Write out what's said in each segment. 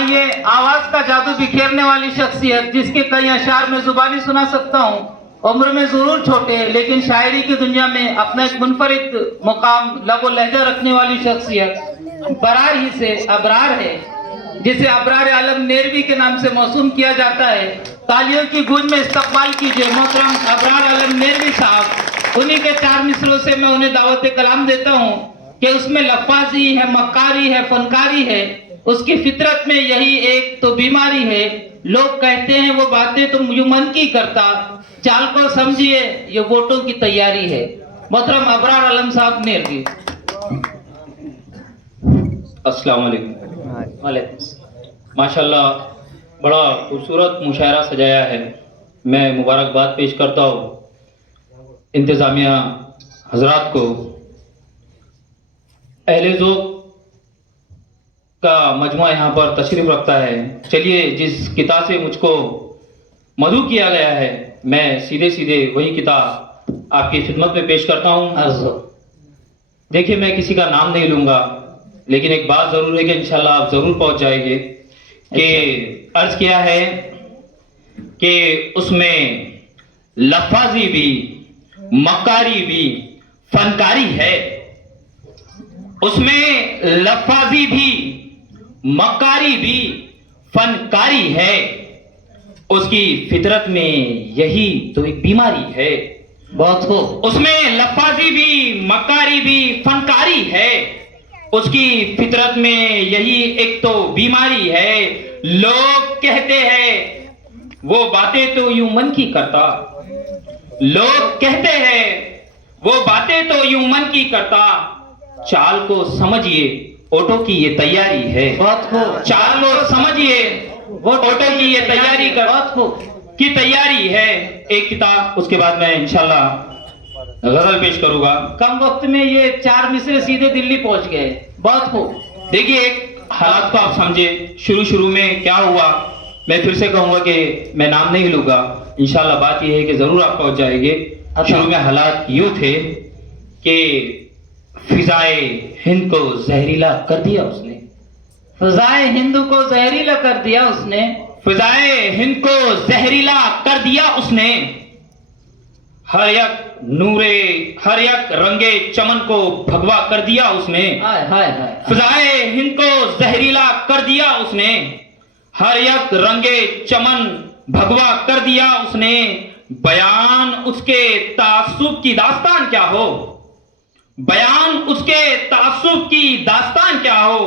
हाँ, ये आवाज का जादू बिखेरने वाली शख्सियत जिसके कई अशार में जुबानी सुना सकता हूँ। उम्र में जरूर छोटे लेकिन शायरी की दुनिया में अपना एक मुनफरिद मुकाम लबो लहजा रखने वाली शख्सियत बरार ही से अबरार है, जिसे अबरार आलम नेरवी के नाम से मौसूम किया जाता है। तालियों की गूंज में इस्तकबाल कीजिए मोहतरम अबरार आलम नेरवी साहब। उन्हीं के 4 मिसरों से मैं उन्हें दावत कलाम देता हूँ कि उसमें लफ्फाजी है, मक्कारी है, फनकारी है। उसकी फितरत में यही एक तो बीमारी है। लोग कहते हैं वो बातें तुम यूं मन की करता, चाल को समझिए ये वोटों की तैयारी है। मोहतरम अबरार आलम साहब नेरवी। अस्सलाम वालेकुम। माशाल्लाह बड़ा खूबसूरत मुशायरा सजाया है। मैं मुबारकबाद पेश करता हूँ इंतज़ामिया हजरात को। अहले ज़ौक़ का मजमुआ यहाँ पर तशरीफ़ रखता है। चलिए, जिस किताब से मुझको मदऊ किया गया है, मैं सीधे सीधे वही किताब आपकी खिदमत में पेश करता हूँ। देखिए, मैं किसी का नाम नहीं लूँगा, लेकिन एक बात ज़रूर है कि इंशाल्लाह आप ज़रूर पहुँच जाएंगे कि अर्ज़ किया है कि उसमें लफ्फ़ाज़ी भी, मक्कारी भी, फनकारी है। उसमें लफ्फ़ाज़ी भी, मक्कारी भी, फनकारी है। उसकी फितरत में यही तो एक बीमारी है। बहुत हो। उसमें लफ्फ़ाज़ी भी, मक्कारी भी, फनकारी है। उसकी फितरत में यही एक तो बीमारी है। लोग कहते हैं वो बातें तो यूं मन की करता। लोग कहते हैं वो बातें तो यूं मन की करता। चाल को समझिए, ऑटो की ये तैयारी है। बहुत हो। चाल को समझिए, वो ऑटो की ये तैयारी बहुत हो की तैयारी है। एक किताब, उसके बाद मैं इंशाल्लाह गजल पेश करूंगा। कम वक्त में ये 4 मिसरे सीधे दिल्ली पहुंच गए। बहुत हो। देखिए, एक हालात को आप समझे। शुरू में क्या हुआ, मैं फिर से कहूंगा कि मैं नाम नहीं लूंगा। इंशाल्लाह बात यह है कि जरूर आप पहुंच जाएंगे। शुरू में हालात यूं थे कि फिजाए हिंद को जहरीला कर दिया उसने। फिजाए हिंद को जहरीला कर दिया उसने। फिजाए हिंद को जहरीला कर दिया उसने। हर एक रंगे चमन को भगवा कर दिया उसने। हाय हाय हाय। फिजाए हिंद को जहरीला कर दिया उसने। हर एक रंगे चमन भगवा कर दिया उसने। बयान उसके तासुब की दास्तान क्या हो। बयान उसके तासुब की दास्तान क्या हो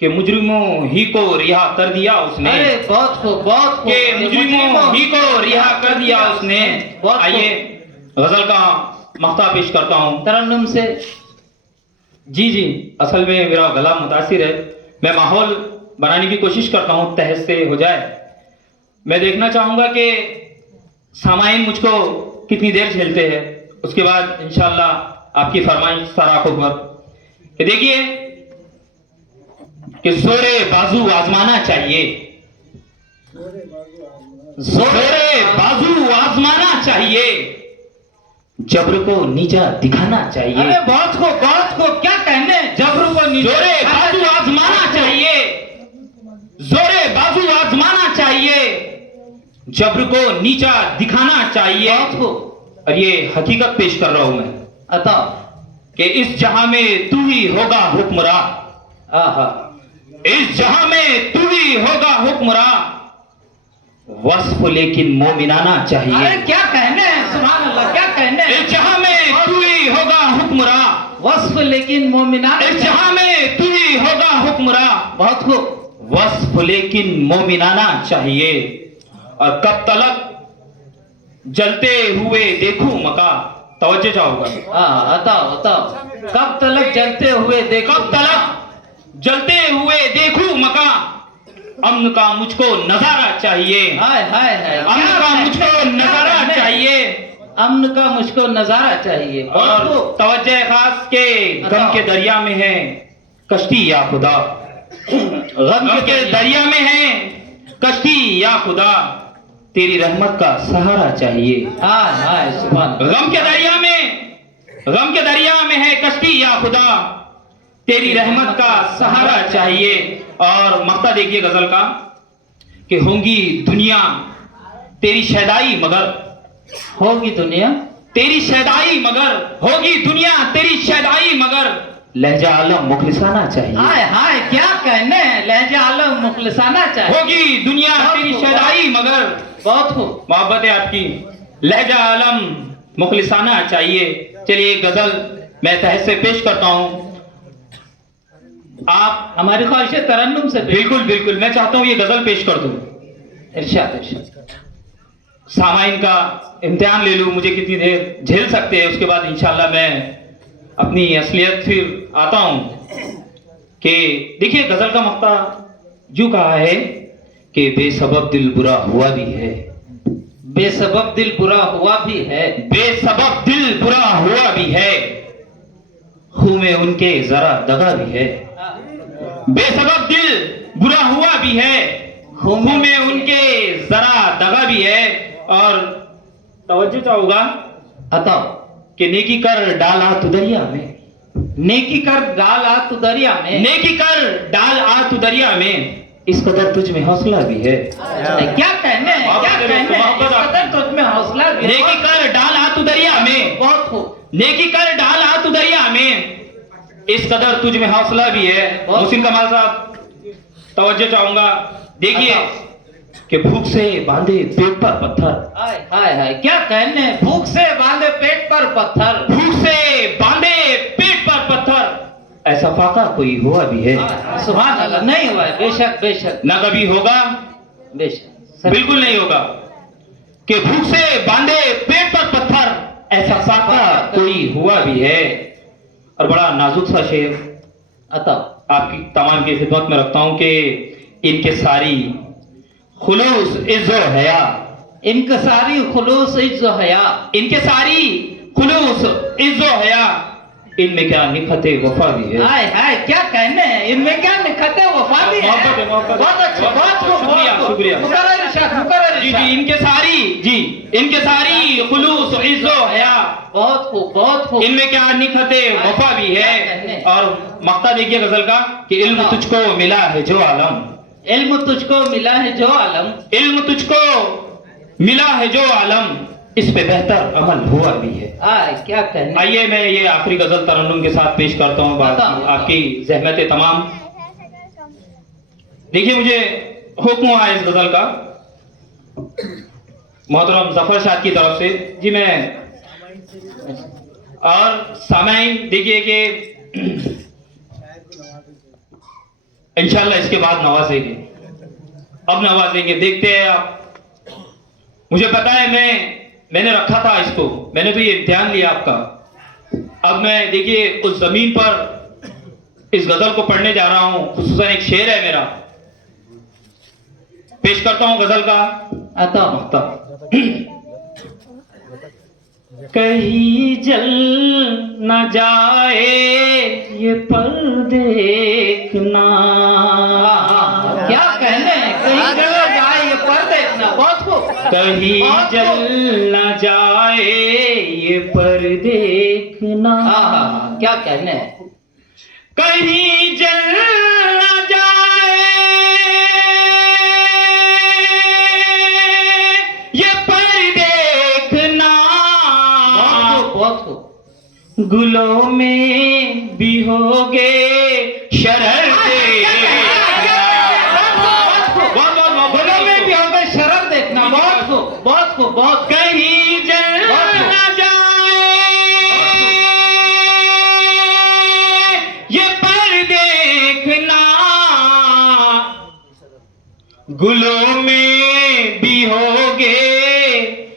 कि मुजरिमों ही को रिहा कर दिया उसने। बहुत खूब, बहुत खूब। के मुजरिमों ही को रिहा कर दिया उसने। आइए गजल का मख्ता पेश करता हूं तरन्नुम से। जी, असल में मेरा गला मुतासिर है। मैं माहौल बनाने की कोशिश करता हूं, तहस से हो जाए। मैं देखना चाहूंगा कि सामाईन मुझको कितनी देर झेलते हैं। उसके बाद इंशाल्लाह आपकी फरमाइश सराखों पर कि देखिए कि जोरे बाजू आजमाना चाहिए। जोरे बाजू आजमाना चाहिए। जब्र को नीचा दिखाना चाहिए। अरे बहुत को क्या कहने। जब्र को नीचा जोरे बाजू आजमाना चाहिए। जोरे बाजू आजमाना चाहिए। जब्र को नीचा दिखाना चाहिए। और ये हकीकत पेश कर रहा हूं मैं अता कि इस जहां में तू ही होगा हुक्मरां। आहा। इस जहां में तू ही होगा हुक्मरां। वस्फ लेकिन मोमिनाना चाहिए। अरे क्या कहने हैं, सुभान अल्लाह, क्या कहने हैं। इस जहां में तू ही होगा हुक्मरां। वस्फ लेकिन मोमिना। इस जहां में तू ही होगा हुक्मरां। बहुत खूब। वस्फ लेकिन मोमिनाना चाहिए। और कब तलक जलते हुए देखूं मका। तवज्जो चाहूंगा। अताओ। कब तलक जलते हुए देखो। कब तलक जलते हुए देखूं मका। अम्न का मुझको नजारा चाहिए। हाय हाय हाय। अम्न का मुझको नजारा चाहिए। अम्न का मुझको नजारा चाहिए। और तवज्जो खास के गम के दरिया में है कश्ती या खुदा। गम के दरिया में है कश्ती या खुदा। तेरी रहमत का सहारा चाहिए। हाय हाय सुभान। गम के दरिया में है कश्ती या खुदा। तेरी रहमत का सहारा चाहिए। और मक्ता देखिए गजल का कि होंगी दुनिया तेरी शैदाई मगर, होगी दुनिया तेरी शैदाई मगर, होगी दुनिया तेरी शैदाई मगर, लहजा आलम मुखलिसाना चाहिए। हाय हाय क्या कहने, लहजा आलम मुखलिसाना चाहिए। होगी दुनिया तेरी शैदाई मगर, बहुत हो। मोहब्बत है आपकी, लहजा आलम मुखलिसाना चाहिए। चलिए एक गजल मैं तहत से पेश करता हूं। आप हमारी ख्वाहिश तरन्नुम से बिल्कुल बिल्कुल, मैं चाहता हूं ये गजल पेश कर दूं। इरशाद इरशाद। सामाइन का इम्तिहान ले लूं, मुझे कितनी देर झेल सकते हैं, उसके बाद इंशाल्लाह मैं अपनी असलियत फिर आता हूं। कि देखिए गजल का मक्ता यूं कहा है कि बेसबब दिल बुरा हुआ भी है, बेसबब दिल बुरा हुआ भी है, बेसबब दिल बुरा हुआ भी है, खून में उनके जरा दगा भी है। बेसबब दिल बुरा हुआ भी है, खून में उनके जरा दगा भी है। और तवज्जो चाहूंगा अताओ कि नेकी कर डाला तू दरिया में, नेकी कर डाल आ तू दरिया में, नेकी कर डाल आ तू दरिया में, इस कदर तुझ में हौसला भी है। क्या कहने, क्या कहने, इस कदर तुझ में हौसला भी है। नेकी कर डाल आ तू दरिया में, बहुत हो। नेकी कर डाल आ तू दरिया में, इस कदर तुझ में हौसला भी है। मुहसिन कमाल साहब तवज्जो चाहूंगा, देखिए कि भूख से बांधे पेट पर पत्थर, हाय हाय हाय क्या कहने, भूख से बांधे पेट पर पत्थर, भूख से बांधे पेट पर पत्थर, ऐसा फाका कोई हुआ भी है। सुभान अल्लाह, नहीं हुआ है, बेशक बेशक ना कभी होगा, बेशक, बिल्कुल नहीं होगा। कि भूख से बांधे पेट पर पत्थर, ऐसा फाका कोई हुआ भी है। और बड़ा नाजुक सा शेर अताओ आपकी तमाम की खिदमत में रखता हूं कि इनके सारी खुलूस इज्जो हया, इनका सारी खुलूस इज्जो हया, इनके सारी खुलूस इज्जो हया, इनमें क्या निखते वफा भी है। हाय हाय क्या कहने, इनमें क्या निखते वफा भी है। मोहब्बत है, मोहब्बत है। बहुत अच्छा, बहुत खूब, शुक्रिया, बहुत खूब। शुक्रिया। मुकर्रर इरशाद, मुकर्रर जी इरशाद। जी इनके सारी खुलूस इज्जो हया, बहुत खूब, बहुत खूब। इनमें क्या निखते वफा भी है। और मक्ता देखिए गजल का कि इल्म तुझको मिला है जो आलम, इल्म तुझको मिला है जो आलम, इल्म तुझको मिला है जो आलम, इस पे बेहतर अमल हुआ भी है। हाय क्या कहने। आइए मैं ये आखिरी गजल तरन्नुम के साथ पेश करता हूँ, आपकी जहमत तमाम। देखिए मुझे हुक्म हुआ है इस गजल का मोहतरम जफर शाह की तरफ से। जी मैं और सामाइन देखिए कि इंशाल्लाह इसके बाद नवाजेंगे, अब नवाजेंगे, देखते हैं आप। मुझे पता है मैंने रखा था इसको, मैंने तो ये इम्तिहान लिया आपका। अब मैं देखिए उस जमीन पर इस गजल को पढ़ने जा रहा हूं। खुसूसन एक शेर है मेरा, पेश करता हूं गजल का। अताओ कहीं जल न जाए ये पर देखना, क्या कहने, कहीं जल जाए ये पर देखना। बहुत खूब, कहीं जल न जाए ये पर देखना। हाँ क्या कहने, कहीं जल न जाए ये पर देखना, बहुत खूब। गुलों में भी होगे शरर गुलों में भी होगा शरर देखना। बहुत खूब, बहुत खूब, बहुत। कहीं जल न जाए ये पर देखना, गुलों में भी होगे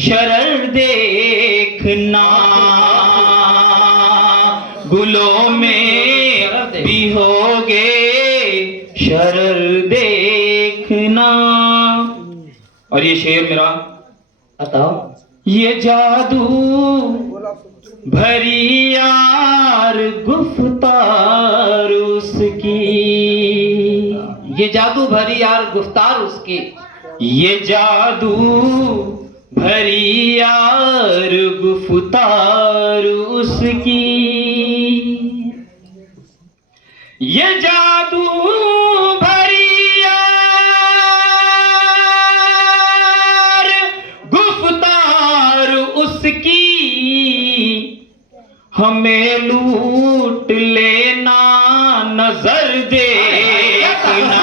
शरर देखना, गुलों में भी होगे शरर देखना। और ये शेर मेरा, अताओ ये जादू भरी यार गुफ्तार उसकी, ये जादू भरी यार गुफ्तार उसकी, ये जादू भरी यार गुफ्तार उसकी, ये जादू भरी यार गुफ्तार उसकी हमें लूट लेना नजर देखना।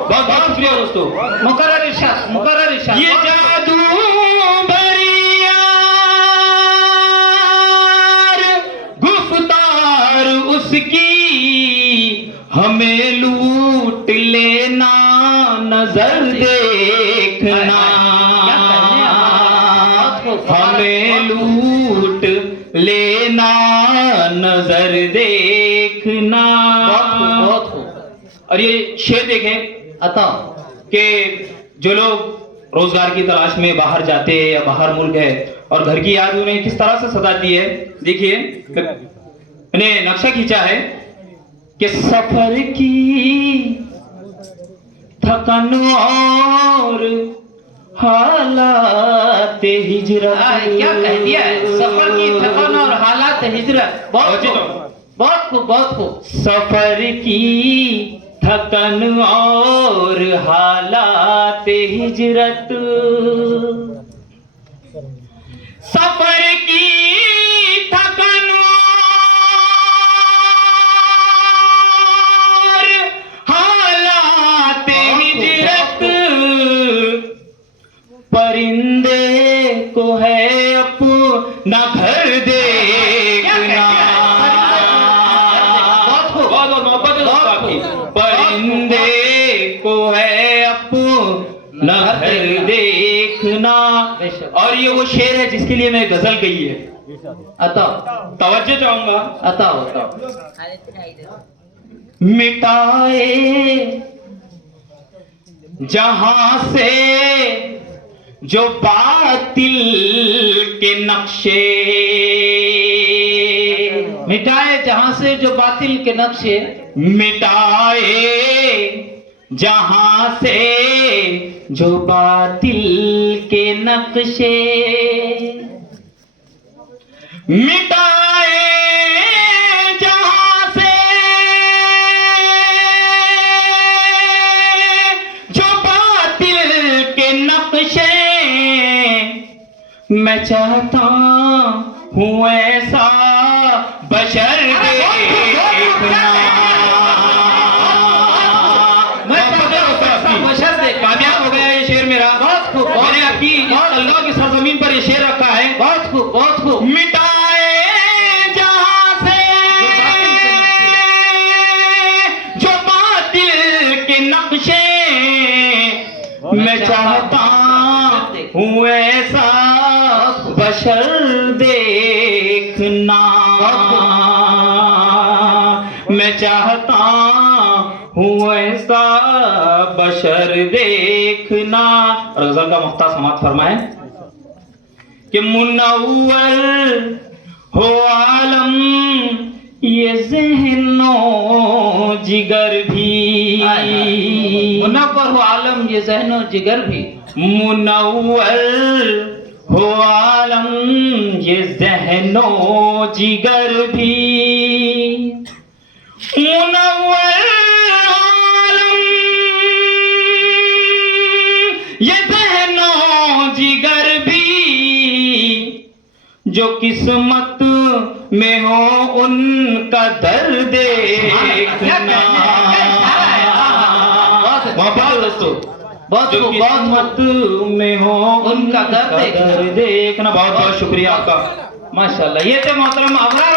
बहुत बहुत शुक्रिया दोस्तों। मुकर्रर इरशाद, मुकर्रर इरशाद। ये जादू भरी यार गुफ्तार उसकी हमें लूट लेना नजर देखना। हमें लूट लेना नजर देखना। बहुत खूब। और ये शेर देखें अता कि जो लोग रोजगार की तलाश में बाहर जाते हैं या बाहर मुल्क है और घर की याद उन्हें किस तरह से सताती है। देखिए मैंने नक्शा खींचा है कि सफर की थकन और हालात हिजरत। क्या कह दिया है? सफर की थकान और हालात हिजरत। बहुत खूब, बहुत खूब, बहुत खूब। सफर की थकन और हालात हिजरत। सफर की थकन और हालात हिजरत परिंदे को है अपना घर देखना। बहुत मोहब्बत है दोस्तों आपकी। परिंदे को है अपना घर देखना। और ये वो शेर है जिसके लिए मैं गजल गई है। अता तवज्जो चाहूंगा। अता होता मिटाए जहां से जो बातिल के नक्शे। मिटाए जहां से जो बातिल के नक्शे। मिटाए जहां से जो बातिल के नक्शे। मिटाए जहां से जो बातिल के नक्शे। मैं चाहता हूँ ऐसा बशर देखना। कामयाब हो गया ये शेर मेरा। बहुत खूब। मैंने आपकी अल्लाह की सरजमीन पर ये शेर रखा है। बहुत खूब, बहुत खूब। मिटाए जहां से जो बातिल के नक्शे। मैं चाहता हूँ ऐसा बशर देखना। मैं चाहता हूँ ऐसा बशर देखना। और गजल का मुख्तार समाप्त फरमाए कि मुनव्वर हो आलम ये ज़हनो जिगर भी। मुनव्वर हो आलम ये ज़हनो जिगर भी। मुनव्वर हो आलम ये ज़हनो जिगर भी। मुनव्वर आलम ये ज़हनो जिगर भी। जो किस्मत में हो उनका दर्द देखना। दोस्तों बहुत जो खूब, किस्मत में हो उनका दर्द देखना। बहुत बहुत शुक्रिया आपका। माशाल्लाह। ये थे मोहतरम अबरार।